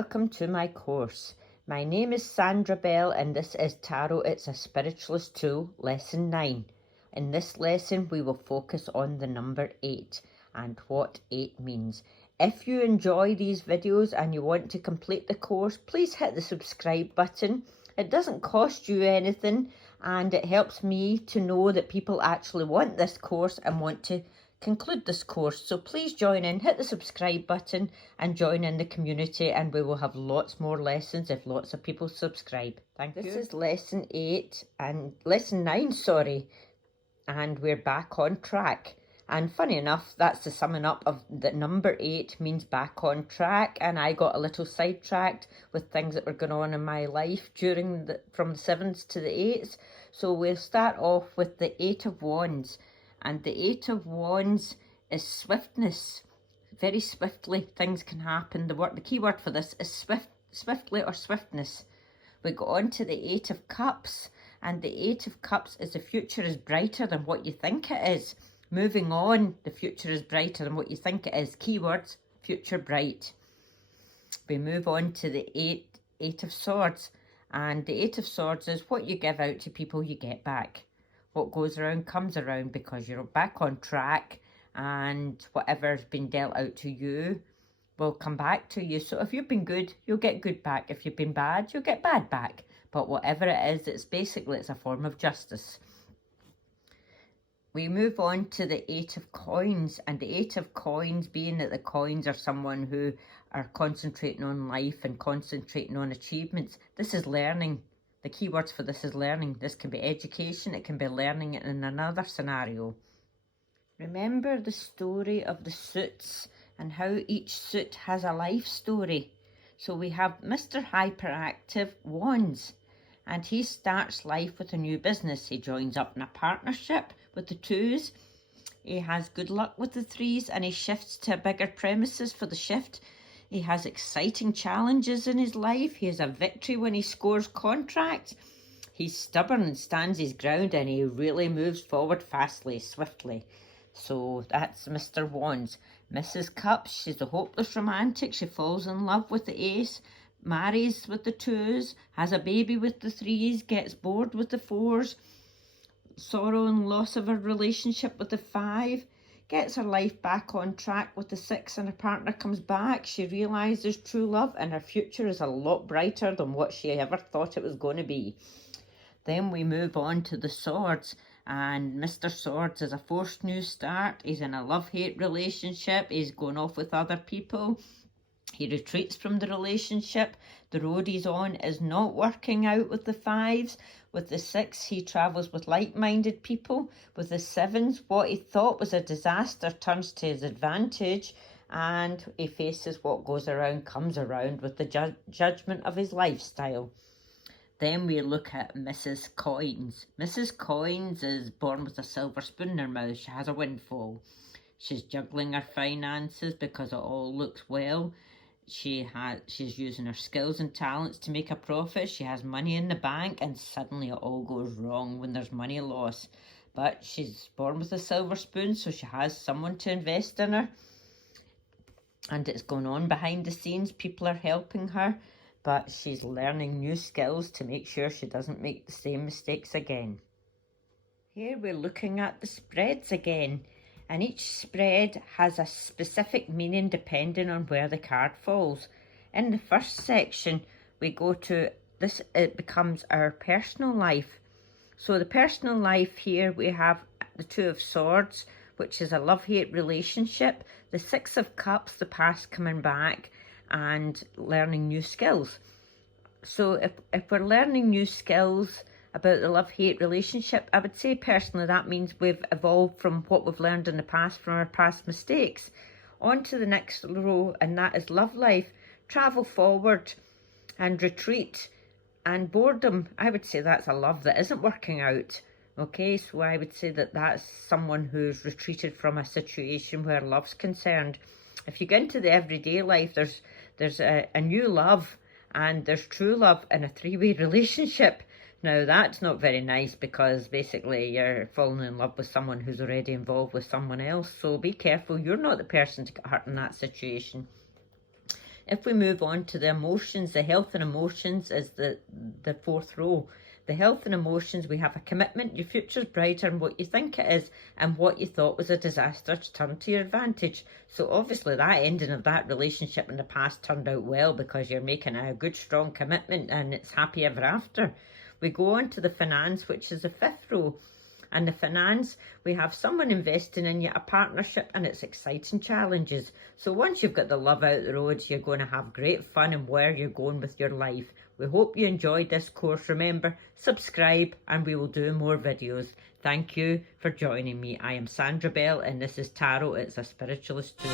welcome to my course. My name is Sandra Bell and this is Tarot It's a Spiritualist Tool, Lesson 9. In this lesson we will focus on the number 8 and what 8 means. If you enjoy these videos and you want to complete the course, please hit the subscribe button. It doesn't cost you anything and it helps me to know that people actually want this course and want to conclude this course. So please join in, hit the subscribe button and join in the community, and we will have lots more lessons if lots of people subscribe. Thank you. This is lesson 9, and we're back on track. And funny enough, that's the summing up of the number 8 means back on track, and I got a little sidetracked with things that were going on in my life from the 7s to the 8s. So we'll start off with the 8 of Wands. And the 8 of Wands is swiftness. Very swiftly things can happen. The key word for this is swiftly or swiftness. We go on to the 8 of Cups. And the 8 of Cups is the future is brighter than what you think it is. Moving on, the future is brighter than what you think it is. Keywords, future bright. We move on to the 8 of Swords. And the 8 of Swords is what you give out to people, you get back. What goes around comes around, because you're back on track and whatever's been dealt out to you will come back to you. So if you've been good, you'll get good back. If you've been bad, you'll get bad back. But whatever it is, it's a form of justice. We move on to the 8 of Coins, and the 8 of Coins being that the coins are someone who are concentrating on life and concentrating on achievements. This is learning. The key words for this is learning. This can be education, it can be learning in another scenario. Remember the story of the suits and how each suit has a life story. So we have Mr. Hyperactive Wands, and he starts life with a new business. He joins up in a partnership with the 2s. He has good luck with the 3s, and he shifts to a bigger premises for the shift. He has exciting challenges in his life. He has a victory when he scores contract. He's stubborn and stands his ground, and he really moves forward fastly, swiftly. So that's Mr. Wands. Mrs. Cups, she's a hopeless romantic. She falls in love with the ace, marries with the 2s, has a baby with the 3s, gets bored with the 4s, sorrow and loss of her relationship with the 5, gets her life back on track with the 6, and her partner comes back. She realises true love and her future is a lot brighter than what she ever thought it was going to be. Then we move on to the Swords, and Mr. Swords is a forced new start. He's in a love-hate relationship. He's going off with other people. He retreats from the relationship. The road he's on is not working out with the 5s. With the 6, he travels with like-minded people. With the 7s, what he thought was a disaster turns to his advantage, and he faces what goes around comes around with the judgment of his lifestyle. Then we look at Mrs. Coins. Mrs. Coins is born with a silver spoon in her mouth. She has a windfall. She's juggling her finances because it all looks well. She's using her skills and talents to make a profit. She has money in the bank, and suddenly it all goes wrong when there's money loss. But she's born with a silver spoon, so she has someone to invest in her. And it's going on behind the scenes. People are helping her, but she's learning new skills to make sure she doesn't make the same mistakes again. Here we're looking at the spreads again. And each spread has a specific meaning depending on where the card falls. In the first section, we go to this, it becomes our personal life. So the personal life here, we have the 2 of Swords, which is a love-hate relationship. The 6 of Cups, the past coming back and learning new skills. So if we're learning new skills about the love-hate relationship, I would say personally that means we've evolved from what we've learned in the past, from our past mistakes. On to the next row, and that is love life. Travel forward and retreat. And boredom, I would say that's a love that isn't working out. Okay, so I would say that that's someone who's retreated from a situation where love's concerned. If you get into the everyday life, there's a new love, and there's true love in a 3-way relationship. Now, that's not very nice, because basically you're falling in love with someone who's already involved with someone else. So be careful. You're not the person to get hurt in that situation. If we move on to the emotions, the health and emotions is the fourth row. The health and emotions, we have a commitment, your future's brighter than what you think it is, and what you thought was a disaster turned to your advantage. So obviously that ending of that relationship in the past turned out well because you're making a good strong commitment and it's happy ever after. We go on to the finance, which is the fifth row. And the finance, we have someone investing in you, a partnership, and it's exciting challenges. So once you've got the love out the roads, you're going to have great fun in where you're going with your life. We hope you enjoyed this course. Remember, subscribe and we will do more videos. Thank you for joining me. I am Sandra Bell and this is Tarot. It's a Spiritualist Tool.